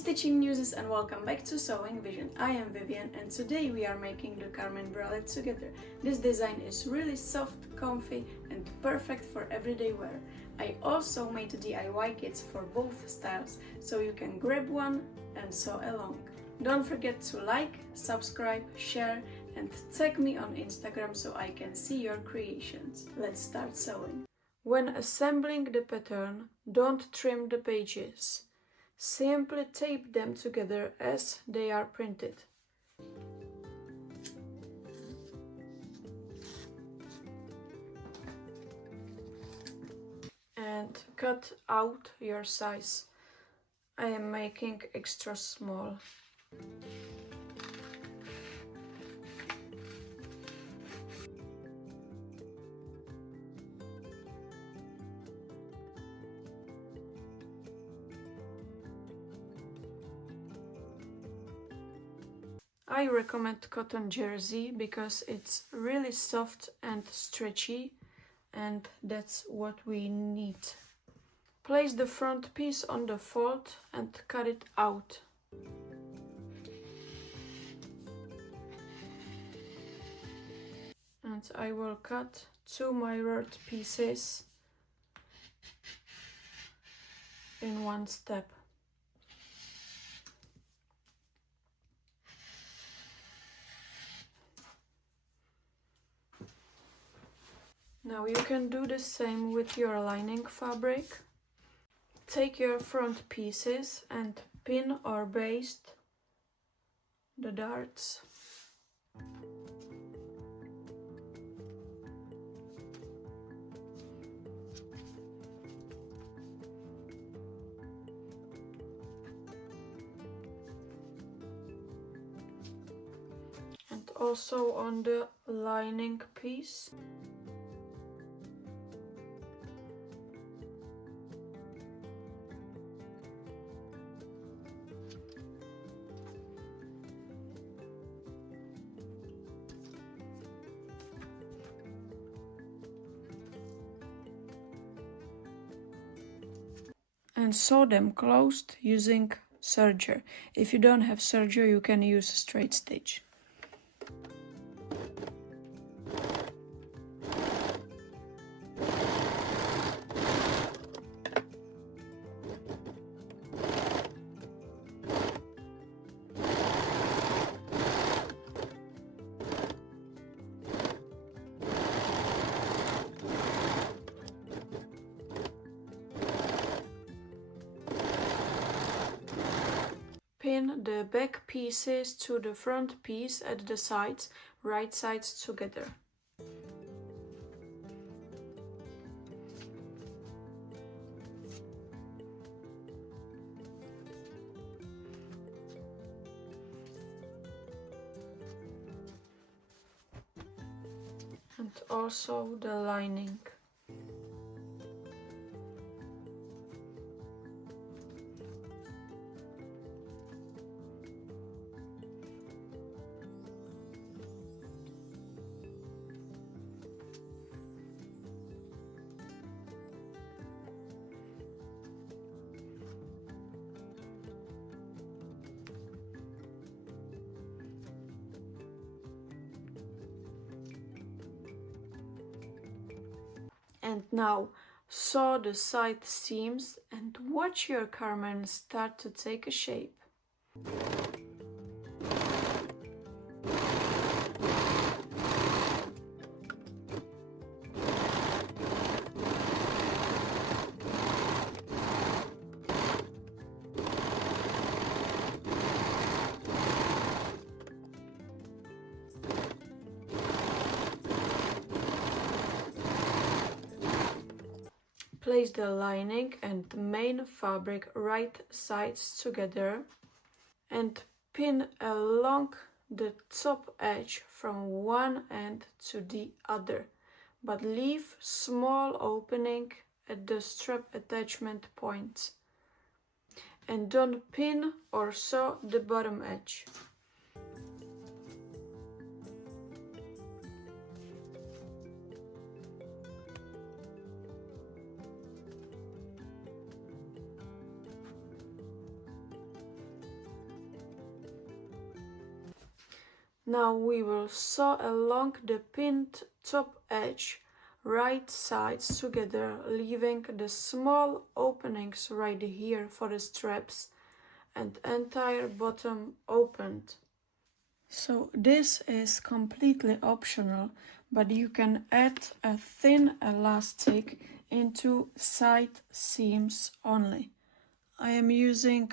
stitching newses and welcome back to Sewing Vision. I am Vivian and today we are making the Carmen Bralette together. This design is really soft, comfy and perfect for everyday wear. I also made DIY kits for both styles, so you can grab one and sew along. Don't forget to like, subscribe, share and tag me on Instagram so I can see your creations. Let's start sewing. When assembling the pattern, don't trim the pages. Simply tape them together as they are printed. And cut out your size. I am making extra small. I recommend cotton jersey because it's really soft and stretchy, and that's what we need. Place the front piece on the fold and cut it out. And I will cut two mirrored pieces in one step. Now you can do the same with your lining fabric. Take your front pieces and pin or baste the darts. And also on the lining piece. And sew them closed using serger. If you don't have serger, you can use a straight stitch. Pin the back pieces to the front piece at the sides, right sides together. And also the lining. And now sew the side seams and watch your Carmen start to take a shape. Place the lining and the main fabric right sides together and pin along the top edge from one end to the other, but leave small opening at the strap attachment point. And don't pin or sew the bottom edge. Now we will sew along the pinned top edge, right sides together, leaving the small openings right here for the straps and entire bottom opened. So this is completely optional, but you can add a thin elastic into side seams only. I am using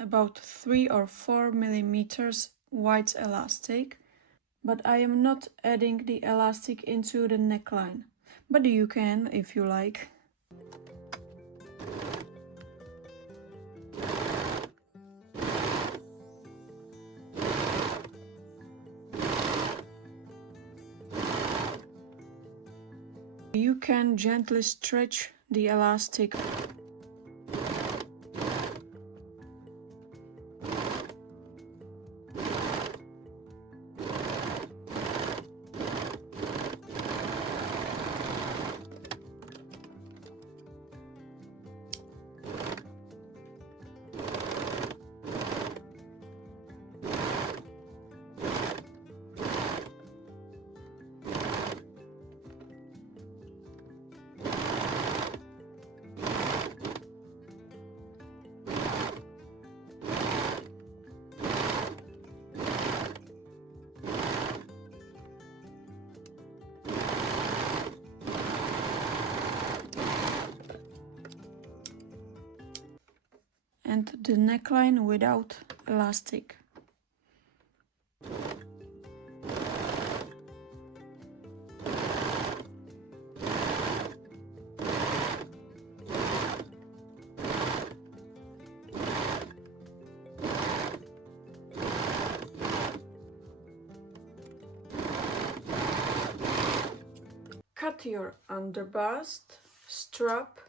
about 3 or 4 millimeters white elastic, but I am not adding the elastic into the neckline, but you can if you like. You can gently stretch the elastic. And the neckline without elastic. Cut your underbust, strap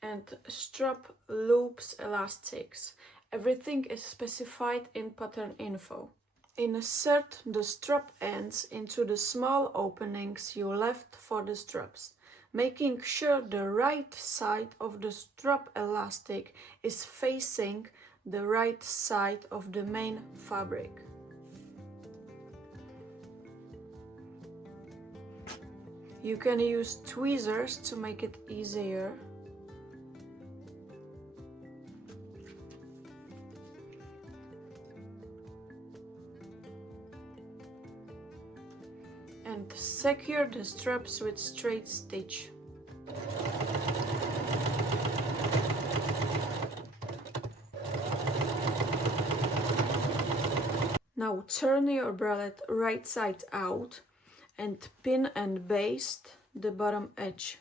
and strap loops elastics. Everything is specified in pattern info. Insert the strap ends into the small openings you left for the straps, making sure the right side of the strap elastic is facing the right side of the main fabric. You can use tweezers to make it easier. And secure the straps with straight stitch. Now turn your bralette right side out and pin and baste the bottom edge.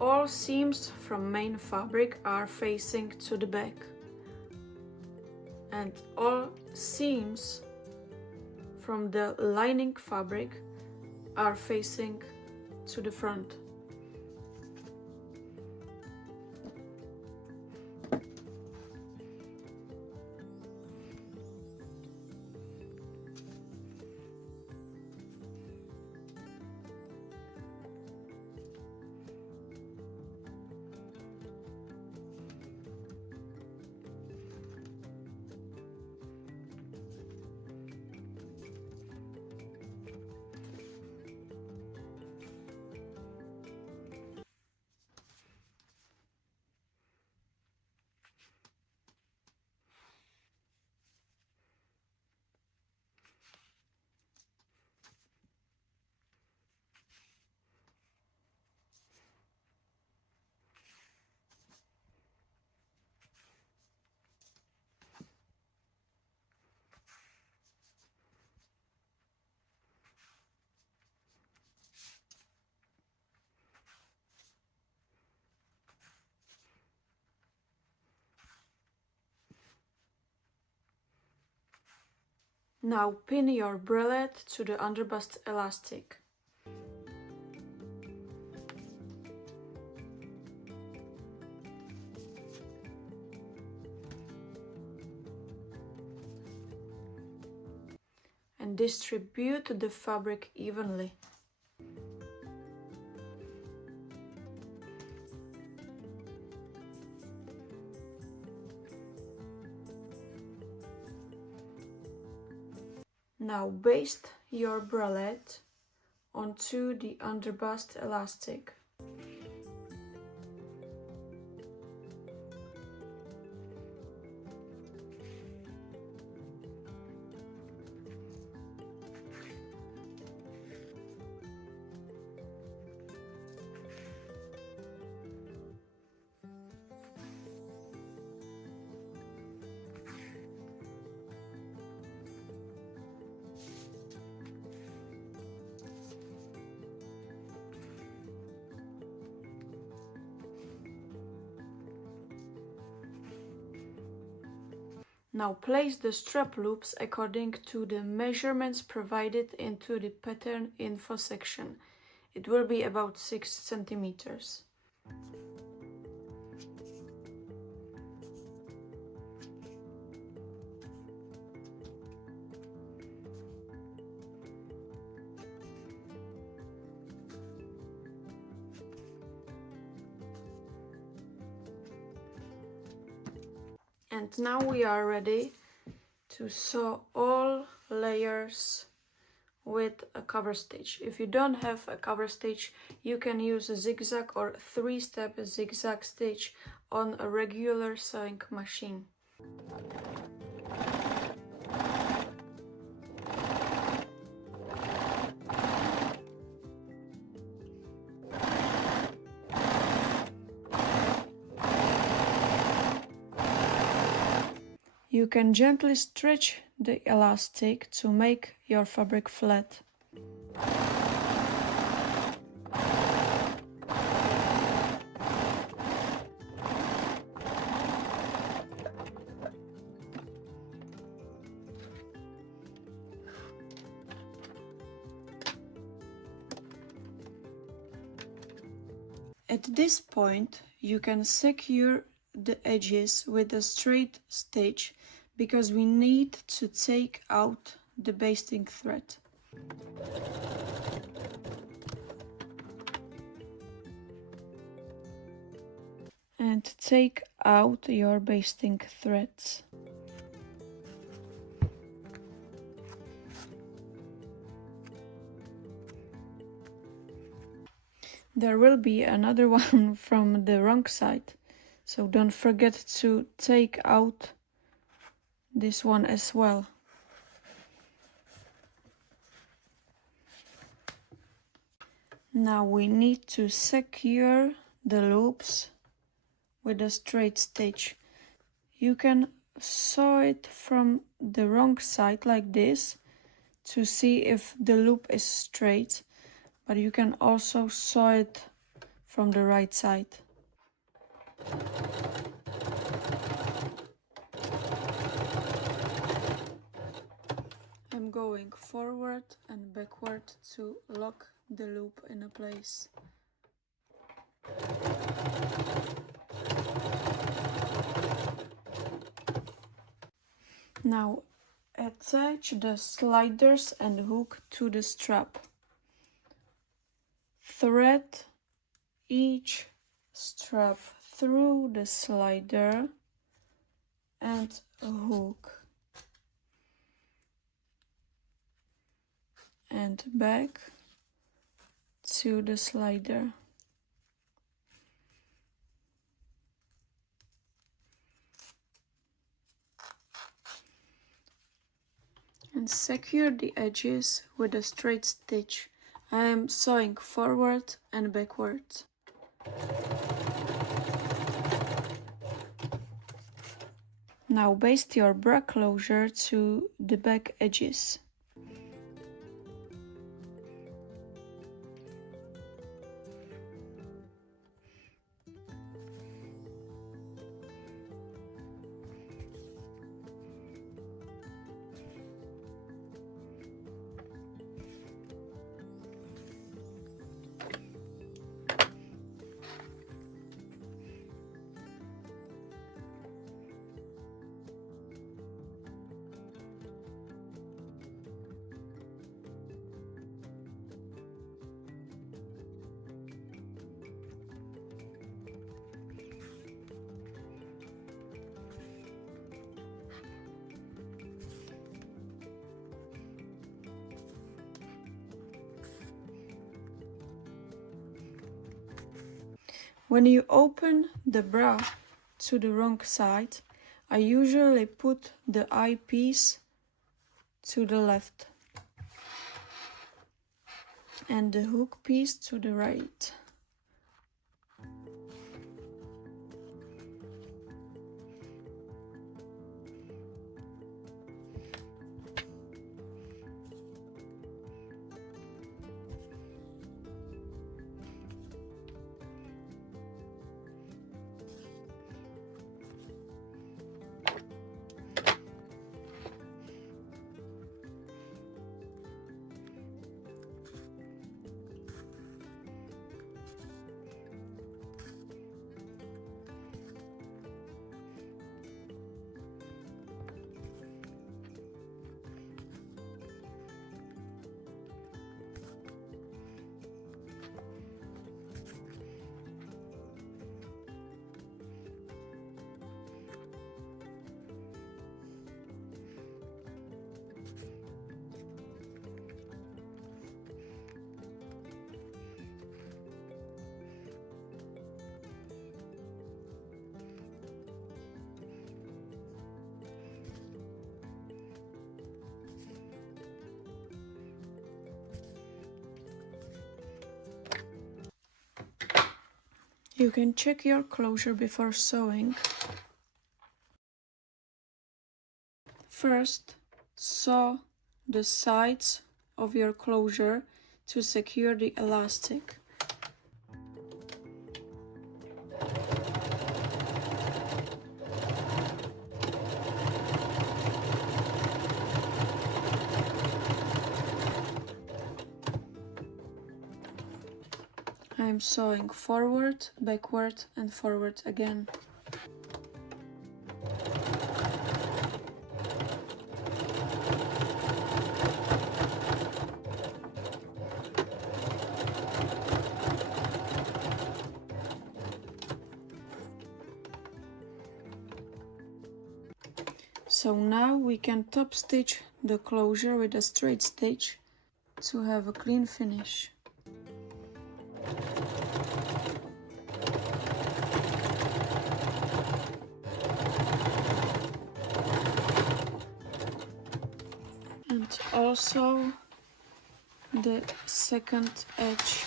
All seams from main fabric are facing to the back, and all seams from the lining fabric are facing to the front. Now pin your bralette to the underbust elastic. and distribute the fabric evenly. Now baste your bralette onto the underbust elastic. Now place the strap loops according to the measurements provided into the pattern info section. It will be about 6 centimeters. And now we are ready to sew all layers with a cover stitch. If you don't have a cover stitch, you can use a zigzag or 3-step zigzag stitch on a regular sewing machine. You can gently stretch the elastic to make your fabric flat. At this point, you can secure the edges with a straight stitch because we need to take out the basting thread. And take out your basting threads. There will be another one from the wrong side, so don't forget to take out this one as well. Now we need to secure the loops with a straight stitch. You can sew it from the wrong side like this to see if the loop is straight, but you can also sew it from the right side. I'm going forward and backward to lock the loop in a place. Now attach the sliders and hook to the strap. Thread each strap through the slider and hook and back to the slider. And secure the edges with a straight stitch. I am sewing forward and backward. Now baste your bra closure to the back edges. When you open the bra to the wrong side, I usually put the eyepiece to the left and the hook piece to the right. You can check your closure before sewing. First, sew the sides of your closure to secure the elastic. I am sewing forward, backward, and forward again. So now we can top stitch the closure with a straight stitch to have a clean finish. And also the second edge.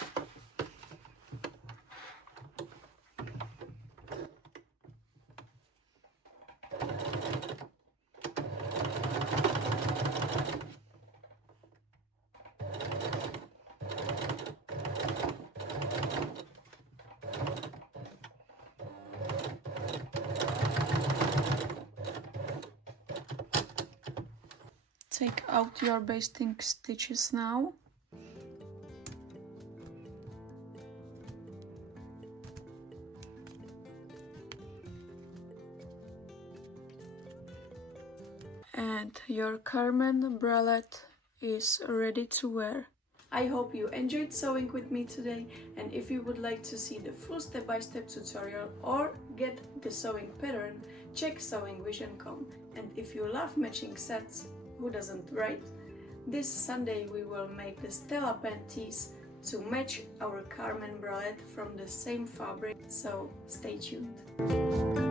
Take out your basting stitches now. And your Carmen Bralette is ready to wear. I hope you enjoyed sewing with me today, and if you would like to see the full step-by-step tutorial or get the sewing pattern, check sewingvision.com. And if you love matching sets, who doesn't, right? This Sunday we will make the Stella panties to match our Carmen Bralette from the same fabric, so stay tuned.